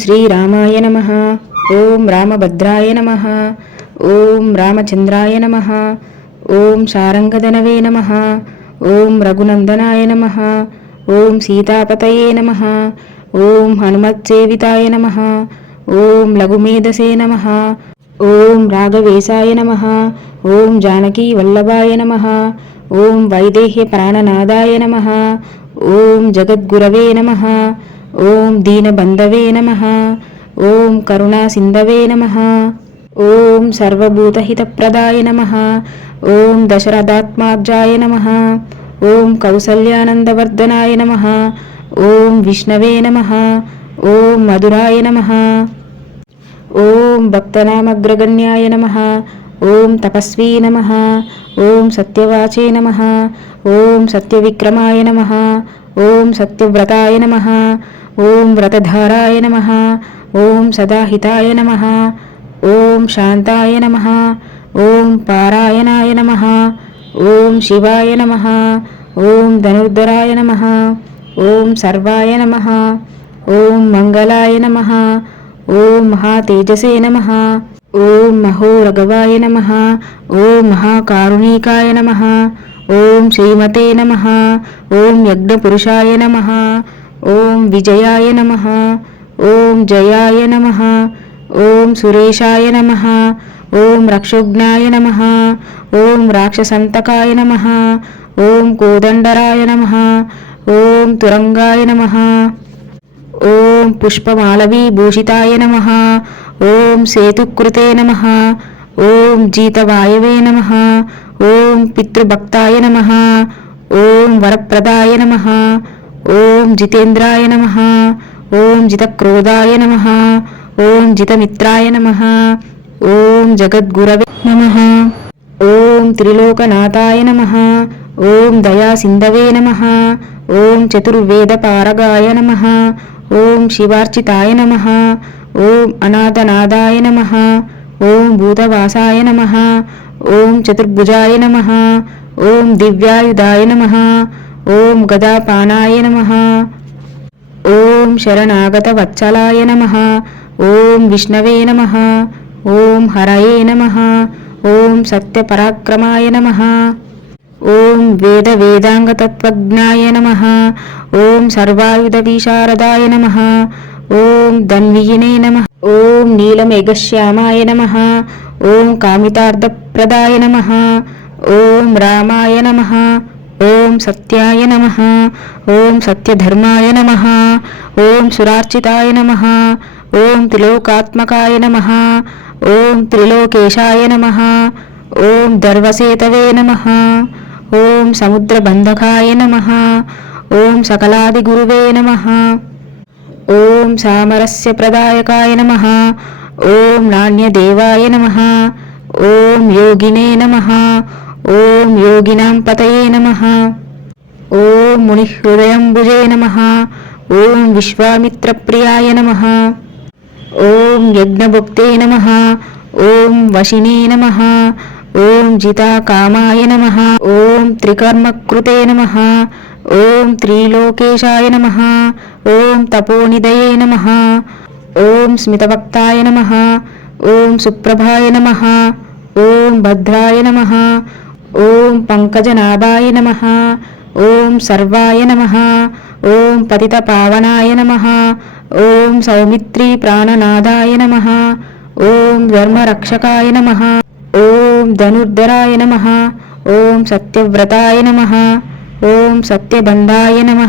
శ్రీరామాయ నమ ఓం రామభద్రాయ నమ ఓం రామచంద్రాయ నమ ఓం శారంగధనవే నమ ఓం రఘునందనాయ నమ ఓం సీతాపతయే నమ ఓం హనుమత్సేవితాయ నమ ఓం లఘుమేధసే నమ ఓం రాఘవేశాయ నమ ఓం జానకీ వల్లభాయ నమ ఓం వైదేహ్య ప్రాణనాదాయ నమ ఓం జగద్గురవే నమ ఓం దీనబంధవే నమ ఓం కరుణాసింధవే నమ ఓం సర్వభూతహితప్రదాయ నమ ఓం దశరథాత్మాబ్జాయ నమ ఓం కౌసల్యానందవర్ధనాయ నమ ఓం విష్ణవే నమ ఓం మధురాయ నమ ఓం భక్తనామగ్రగణ్యాయ నమ ఓం తపస్వీ నమ ఓం సత్యవాచే నమ ఓం సత్యవిక్రమాయ నమ ఓం సత్యవ్రతాయ నమ ఓం వ్రతధారాయ నమ ఓం సదాహితాయ నమ ఓం శాంతాయ నమ ఓం పారాయణాయ నమ ఓం శివాయ నమ ఓం ధనుర్ధరాయ నమ ఓం సర్వాయ నమ ఓం మంగళాయ నమ ఓం మహాతేజసే నమ ఓం మహోరగవాయ నమ ఓం మహాకారుణికాయ నమ ఓం శ్రీమతే నమ ఓం యజ్ఞపురుషాయ నమ ఓం విజయాయ నమ ఓం జయాయ నమ ఓం సురేషాయ నమ ఓం రక్షోఘ్నాయ నమ ఓం రాక్షసంతకాయ నమ ఓం కోదండరాయ నమ ఓం తురంగాయ నమ ఓం పుష్పమాలవీభూషితాయ నమ ఓం సేతుకృతే నమ ఓం జీతవాయవే నమ ఓం పితృభక్తాయ నమ ఓం వరప్రదాయ నమ ఓం జితేంద్రాయ నమ ఓం జితక్రోధాయ నమ ఓం జితమిత్రాయ నమ ఓం జగద్గురవే నమ ఓం త్రిలోకనాథాయ నమ ఓం దయాసింధవే నమ ఓం చతుర్వేదపారగాయ నమ ఓం శివార్చితాయ నమ ఓం అనాథనాథాయ నమ ఓం భూతవాసాయ నమ ఓం చతుర్భుజాయ నమ ఓం దివ్యాయుధాయ నమ ఓం గదాపానాయ నమ ఓం శరణాగత వత్సలాయ నమ ఓం విష్ణవే నమ ఓం హరయే నమ ఓం సత్యపరాక్రమాయ నమ ఓం వేద వేదాంగతత్వజ్ఞాయ నమ ఓం సర్వాయుధ విశారదాయ నమ ఓం ధన్వియినే నమ ఓం నీలమేఘశ్యామాయ నమ ఓం కామితార్థప్రదాయ నమ ఓం రామాయ నమ ఓం సత్యాయ నమ ఓం సత్యధర్మాయ నమ ఓం సురార్చితాయ నమ ఓం త్రిలోకాత్మకాయ నమ ఓం త్రిలోకేశాయ నమ ఓం దర్వసేతవే నమ ఓం సముద్రబంధకాయ నమ ఓం సకలాదిగురువే నమ ఓం సామరస్య ప్రదాయకాయ నమ ఓం నాణ్యదేవాయ నమ ఓం యోగినే నమ ఓం యోగినాం పతయే నమ ఓం మునిహృదయంబుజే నమ ఓం విశ్వామిత్రప్రియాయ నమ ఓం యజ్ఞభుక్తే నమ ఓం వశినే నమ ఓం జితాకామాయ నమ ఓం త్రికర్మకృతే నమ ఓం త్రిలోకేశాయ నమ ఓం తపోనిదయే నమ ఓం స్మితభక్తాయ నమ ఓం సుప్రభాయ నమ ఓం భద్రాయ నమ ఓం పంకజనాభాయ నమ ఓం సర్వాయ నమ ఓం పతిత పావనాయ నమ ఓం సౌమిత్రీ ప్రాణనాదాయ నమ ఓం ధర్మరక్షకాయ నమ ఓం ధనుర్ధరాయ నమ ఓం సత్యవ్రతాయ నమ ఓం సత్యబంధాయ నమ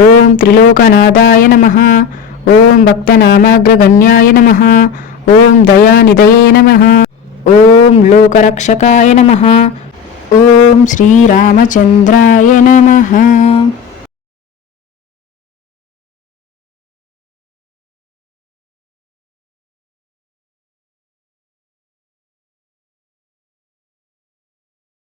ఓం త్రిలోకనాథాయ నమ ఓం భక్తనామాగ్రగణ్యాయ నమ ఓం దయానిదయే నమ ఓం లోకరక్షకాయ నమ ఓం శ్రీరామచంద్రాయ నమ.